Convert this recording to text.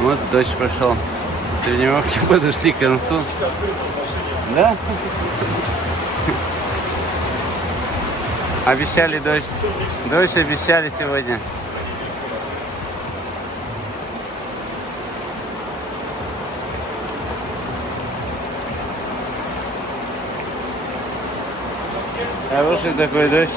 Вот дождь пошел. Тренировки подошли к концу. Да? Обещали дождь. Дождь обещали сегодня. Хороший такой дождь.